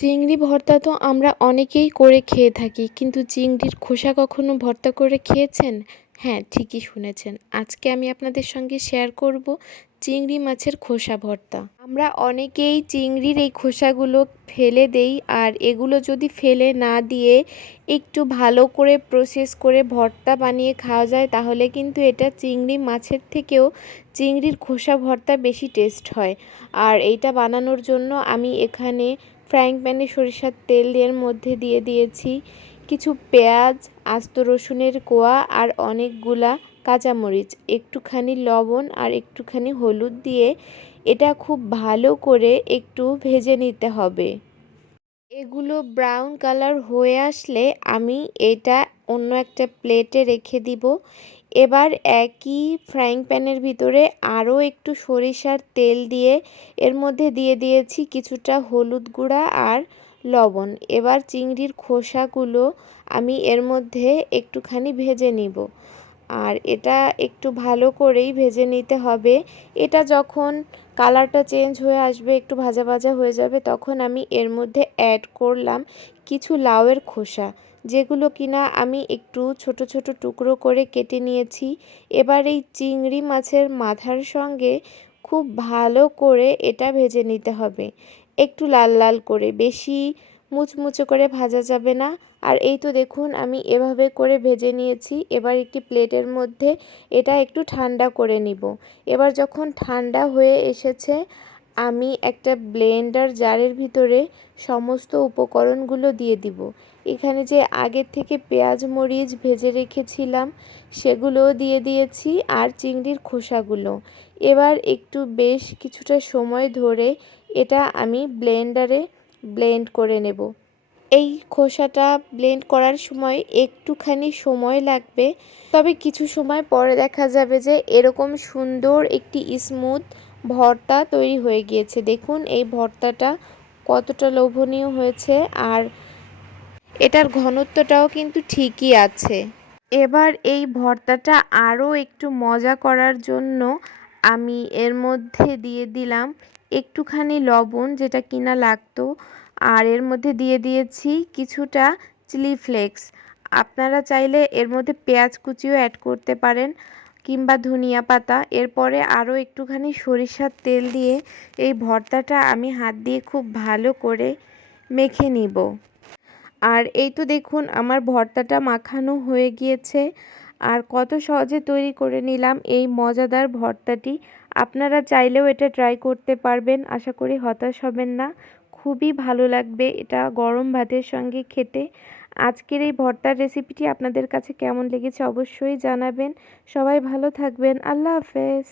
চিংড়ি ভর্তা তো আমরা অনেকেই করে খেয়ে থাকি, কিন্তু চিংড়ির খোসা কখনো ভর্তা করে খেয়েছেন? হ্যাঁ ঠিকই শুনেছেন। আজকে আমি আপনাদের সঙ্গে শেয়ার করব চিংড়ি মাছের খোসা ভর্তা। আমরা অনেকেই চিংড়ির এই খোসাগুলো ফেলে দেই, আর এগুলো যদি ফেলে না দিয়ে একটু ভালো করে প্রসেস করে ভর্তা বানিয়ে খাওয়া যায়, তাহলে কিন্তু এটা চিংড়ি মাছের থেকেও চিংড়ির খোসা ভর্তা বেশি টেস্ট হয়। আর এইটা বানানোর জন্য আমি এখানে ফ্রাইং প্যানে সরিষার তেল এর মধ্যে দিয়ে দিয়েছি কিছু পেঁয়াজ, আস্ত রসুনের কোয়া আর অনেকগুলা কাঁচামরিচ। একটুখানি লবণ আর একটুখানি হলুদ দিয়ে এটা খুব ভালো করে একটু ভেজে নিতে হবে। এগুলো ব্রাউন কালার হয়ে আসলে আমি এটা অন্য একটা প্লেটে রেখে দিব। এবার একই ফ্রাইং প্যানের ভিতরে আরও একটু সরিষার তেল দিয়ে এর মধ্যে দিয়ে দিয়েছি কিছুটা হলুদ গুঁড়া আর লবণ। এবার চিংড়ির খোসাগুলো আমি এর মধ্যে একটুখানি ভেজে নিব। আর এটা একটু ভালো করেই ভেজে নিতে হবে। এটা যখন কালারটা চেঞ্জ হয়ে আসবে, একটু ভাজা ভাজা হয়ে যাবে, তখন আমি এর মধ্যে অ্যাড করলাম কিছু লাউয়ের খোসা। যেগুলো কিনা আমি একটু ছোট ছোট টুকরো করে কেটে নিয়েছি। এবার এই চিংড়ি মাছের মাথার সঙ্গে খুব ভালো করে এটা ভেজে নিতে হবে। একটু লাল লাল করে, বেশি মুচমুচে করে ভাজা যাবে না। আর এই তো দেখুন, আমি এভাবে করে ভেজে নিয়েছি। এবার একটি প্লেটের মধ্যে এটা একটু ঠান্ডা করে নিব। এবার যখন ঠান্ডা হয়ে এসেছে আমি একটা ব্লেন্ডার জারের ভিতরে সমস্ত উপকরণগুলো দিয়ে দিব। এখানে যে আগের থেকে পেঁয়াজ, মরিচ ভেজে রেখেছিলাম, সেগুলোও দিয়ে দিয়েছি আর চিংড়ির খোসাগুলো। এবার একটু বেশ কিছুটা সময় ধরে এটা আমি ব্লেন্ডারে ব্লেন্ড করে নেব। এই খোসাটা ব্লেন্ড করার সময় একটুখানি সময় লাগবে। তবে কিছু সময় পরে দেখা যাবে যে এরকম সুন্দর একটি স্মুথ ভর্তা তৈরি হয়ে গিয়েছে। দেখুন এই ভর্তাটা কতটা লোভনীয় হয়েছে আর এটার ঘনত্বটাও কিন্তু ঠিকই আছে। এবার এই ভর্তাটা আরও একটু মজা করার জন্য আমি এর মধ্যে দিয়ে দিলাম একটুখানি লবণ যেটা কিনা লাগতো। আর এর মধ্যে দিয়ে দিয়েছি কিছুটা চিলি ফ্লেক্স। আপনারা চাইলে এর মধ্যে পেঁয়াজ কুচিও অ্যাড করতে পারেন কিংবা ধনিয়া পাতা। এরপরে আরও একটুখানি সরিষার তেল দিয়ে এই ভর্তাটা আমি হাত দিয়ে খুব ভালো করে মেখে নিব। আর এই তো দেখুন আমার ভর্তাটা মাখানো হয়ে গিয়েছে। আর কত সহজে তৈরি করে নিলাম এই মজাদার ভর্তাটি। আপনারা চাইলেও এটা ট্রাই করতে পারবেন। আশা করি হতাশ হবেন না। খুবই ভালো লাগবে এটা গরম ভাতের সঙ্গে খেতে। আজকের এই ভর্তার রেসিপিটি আপনাদের কাছে কেমন লেগেছে অবশ্যই জানাবেন। সবাই ভালো থাকবেন। আল্লাহ হাফেজ।